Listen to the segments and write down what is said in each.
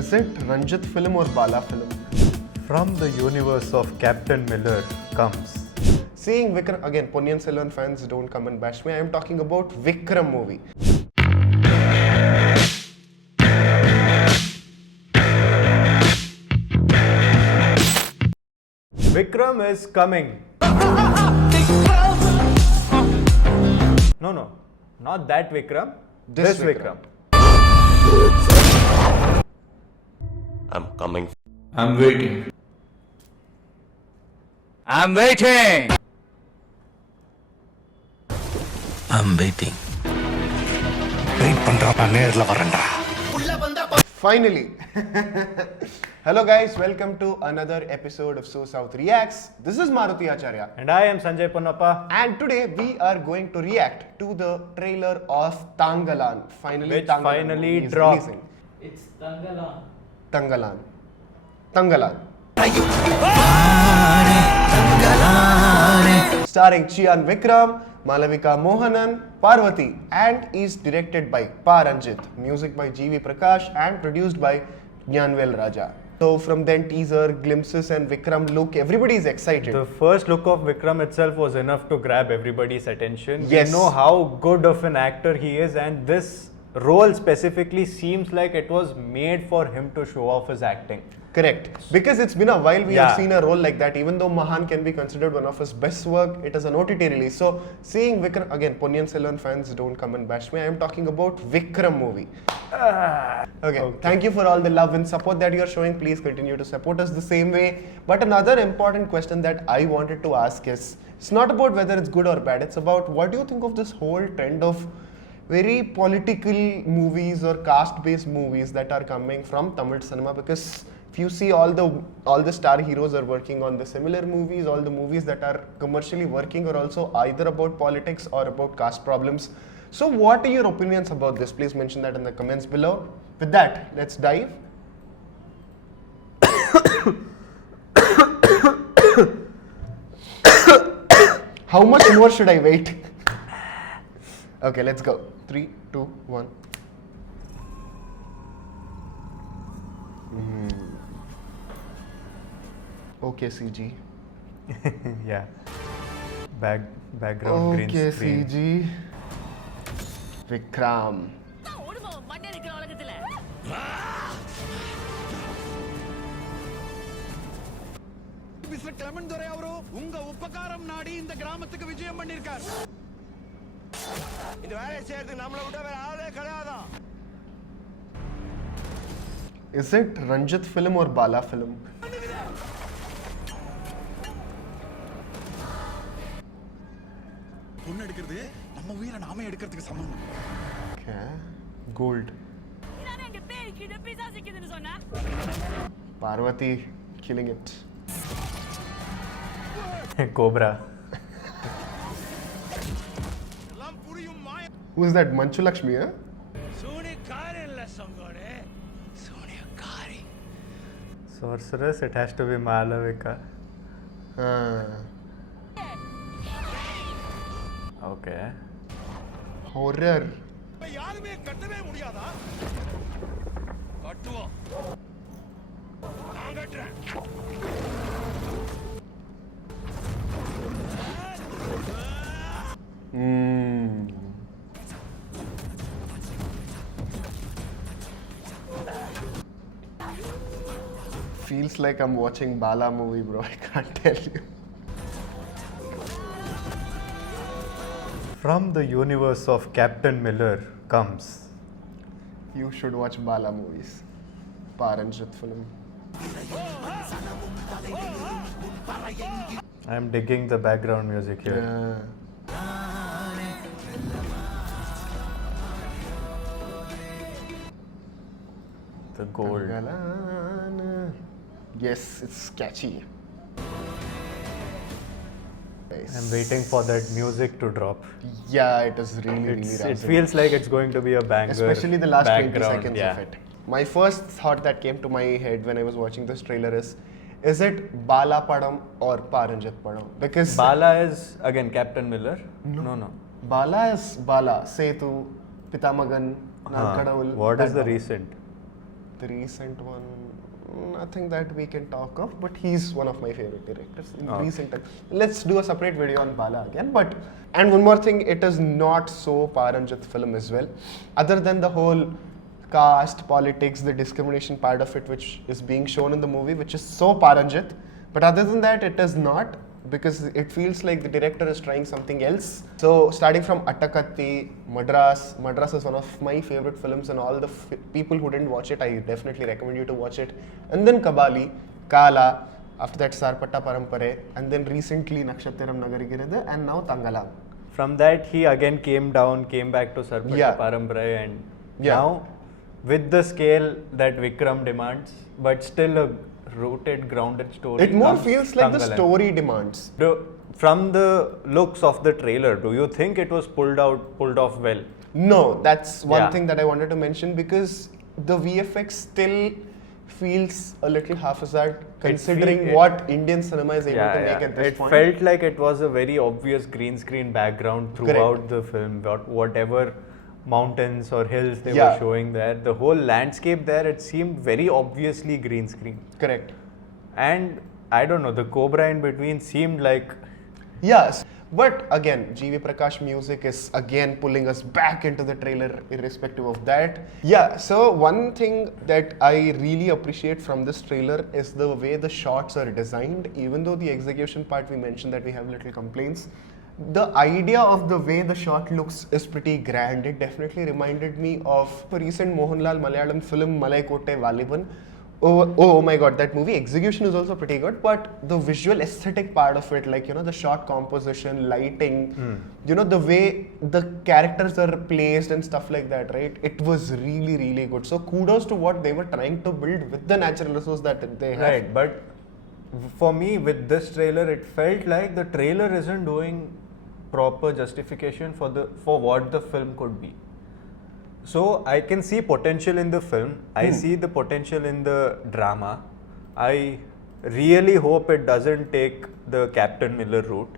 Is it Ranjith film or Bala film? From the universe of Captain Miller comes. Seeing Vikram, again, Ponniyin Selvan fans don't come and bash me. I am talking about Vikram movie. Vikram is coming. No, not that Vikram. This Vikram. I'm coming. I'm waiting. I'm waiting. I'm waiting. Wait பண்றப்ப நேர்ல வரேன்டா. Finally. Hello guys, welcome to another episode of SoSouth Reacts. This is Maruti Acharya. And I am Sanjay Ponnappa. And today we are going to react to the trailer of Thangalaan. Which finally is dropped. releasing. It's Thangalaan. Thangalaan. Starring Chiyaan Vikram, Malavika Mohanan, Parvathy, and is directed by Ranjith. Music by G.V. Prakash and produced by Gnanavelraja. So from then teaser, glimpses and Vikram look, everybody is excited. The first look of Vikram itself was enough to grab everybody's attention. Yes. We know how good of an actor he is, and this role specifically seems like it was made for him to show off his acting. Correct. Because it's been a while we have seen a role like that. Even though Mahan can be considered one of his best work, it is an OTT release. So seeing Vikram, again, Ponniyin Selvan fans don't come and bash me. I am talking about Vikram movie. Okay. Thank you for all the love and support that you are showing. Please continue to support us the same way. But another important question that I wanted to ask is, it's not about whether it's good or bad. It's about what do you think of this whole trend of very political movies or caste-based movies that are coming from Tamil cinema? Because if you see all the star heroes are working on the similar movies, all the movies that are commercially working are also either about politics or about caste problems. So what are your opinions about this? Please mention that in the comments below. With that, let's dive. How much more should I wait? Okay, let's go. 3, 2, 1. Okay, CG. Yeah. Background green Okay, screen. CG. Vikram. Mister Clement Durai அவரு உங்க உபகாரம் நாடி இந்த கிராமத்துக்கு விஜயம் பண்ணிருக்கார். இந்த வேலையை செய்யறதுக்கு நம்மளை விட வேற ஆளே கிடையாதா? Is it Ranjith film or Bala film? பொண்ணு எடுக்கிறது நம்ம உயிரை நாமே எடுக்கிறதுக்கு சமம். Okay. Gold. Parvathy killing it. Cobra. எல்லாம் புரியும் மாய. Who is that? Manchu Lakshmi, huh? சூனியக்காரி இல்ல சங்கோரே. சூனியக்காரி. Sorceress, it has to be Malavika. Okay. Horror. யாருமே கட்டவே முடியாதா? கட்டுவோம். நான் கட்டுறேன். Feels like I'm watching Bala movie, bro. I can't tell you. From the universe of Captain Miller comes. You should watch Bala movies. Ranjith film. I am digging the background music here. The gold. Thangalaan. Yes, it's catchy. I'm waiting for that music to drop. Yeah, it is really It razzing. feels like it's going to be a banger. Especially the last 20 background, seconds yeah. of it. My first thought that came to my head when I was watching this trailer is it Bala Padam or Ranjith Padam? Because Bala is again Captain Miller. No. Bala is Bala, Setu, Pitamagan, Nankadavul. What is the recent? The recent one, nothing that we can talk of, but he's one of my favorite directors in recent time. Let's do a separate video on Bala again. And one more thing, it is not so Ranjith film as well. Other than the whole caste, politics, the discrimination part of it, which is being shown in the movie, which is so Ranjith. But other than that, it is not, because it feels like the director is trying something else. So starting from Attakatti, Madras is one of my favorite films, and all the people who didn't watch it, I definitely recommend you to watch it. And then Kabali, Kala, after that Sarpatta Parampare, and then recently Nakshatram Nagarigirada, and now Thangalaan. From that, he again came back to Sarpatta Parampare, and now with the scale that Vikram demands, but still a rooted, grounded story. It more feels like the story demands. From the looks of the trailer, do you think it was pulled off well? No, that's one thing that I wanted to mention, because the VFX still feels a little haphazard considering what Indian cinema is able to make at this point. It felt like it was a very obvious green screen background throughout the film, whatever mountains or hills they were showing there. The whole landscape there, it seemed very obviously green screen. Correct. And I don't know, the cobra in between seemed like... Yes, but again, G.V. Prakash music is again pulling us back into the trailer irrespective of that. Yeah, so one thing that I really appreciate from this trailer is the way the shots are designed. Even though the execution part we mentioned that we have little complaints, the idea of the way the shot looks is pretty grand. It definitely reminded me of a recent Mohanlal Malayalam film Malai Kotte Valiban. Oh my god, that movie execution is also pretty good, but the visual aesthetic part of it, like, you know, the shot composition, lighting, you know, the way the characters are placed and stuff like that, right? It was really, really good. So kudos to what they were trying to build with the natural resource that they have. Right, but for me with this trailer, it felt like the trailer isn't doing proper justification for what the film could be. So I can see potential in the film. I see the potential in the drama. I really hope it doesn't take the Captain Miller route.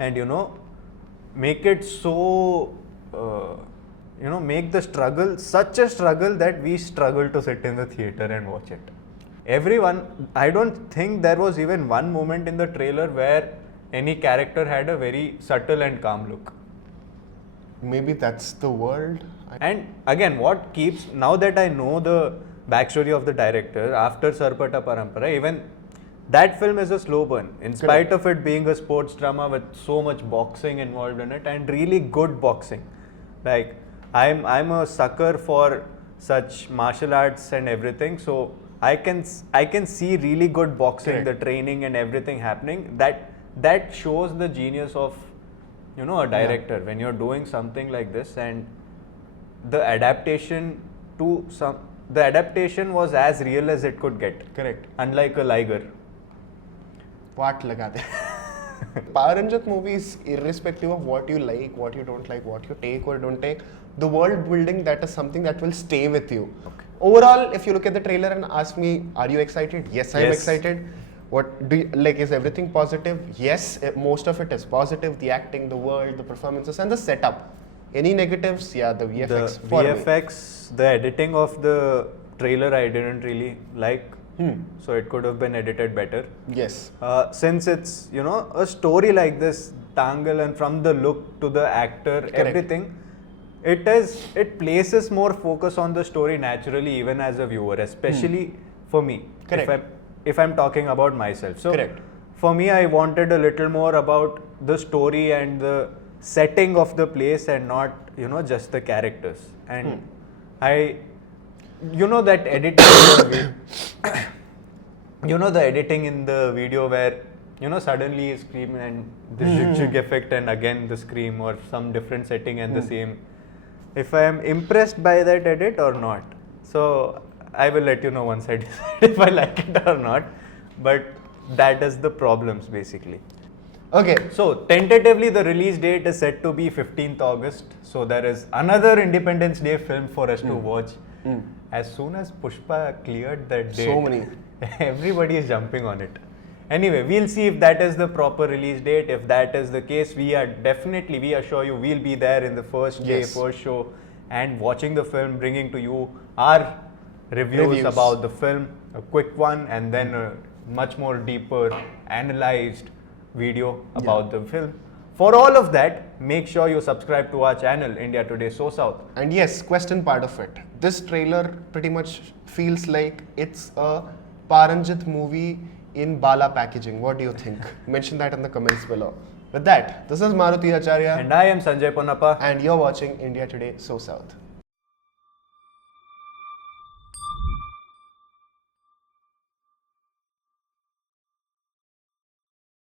And you know, make it so make the struggle such a struggle that we struggle to sit in the theater and watch it. I don't think there was even one moment in the trailer where any character had a very subtle and calm look. Maybe that's the world. And again, what keeps, now that I know the backstory of the director, after Sarpatta Parampara, even that film is a slow burn. In spite of it being a sports drama with so much boxing involved in it, and really good boxing. Like, I'm a sucker for such martial arts and everything, so I can see really good boxing, the training and everything happening. That shows the genius of, you know, a director when you're doing something like this, and the adaptation was as real as it could get. Correct. Unlike a Liger. What laga de? Ranjith movies, irrespective of what you like, what you don't like, what you take or don't take, the world building, that is something that will stay with you. Okay. Overall, if you look at the trailer and ask me, are you excited? Yes, I'm excited. What do you like? Is everything positive? Yes, most of it is positive. The acting, the world, the performances, and the setup. Any negatives? Yeah, the VFX. The VFX, the editing of the trailer, I didn't really like. So it could have been edited better. Yes. Since it's, you know, a story like this, Thangalan, from the look to the actor, everything, it places more focus on the story naturally, even as a viewer, especially for me. Correct. If I'm talking about myself. So for me, I wanted a little more about the story and the setting of the place, and not, you know, just the characters. And you know that editing you know the editing in the video where, you know, suddenly you scream and the jig effect, and again the scream, or some different setting and the same. If I am impressed by that edit or not. So I will let you know once I decide if I like it or not. But that is the problems basically. Okay. So tentatively the release date is set to be 15th August. So there is another Independence Day film for us to watch. As soon as Pushpa cleared that date, so many. Everybody is jumping on it. Anyway, we'll see if that is the proper release date. If that is the case, we assure you, we'll be there in the first day, first show, and watching the film, bringing to you our reviews about the film, a quick one, and then a much more deeper, analyzed video about the film. For all of that, make sure you subscribe to our channel, India Today SoSouth. And yes, question part of it. This trailer pretty much feels like it's a Ranjith movie in Bala packaging. What do you think? Mention that in the comments below. With that, this is Maruti Acharya. And I am Sanjay Ponnappa. And you're watching India Today SoSouth.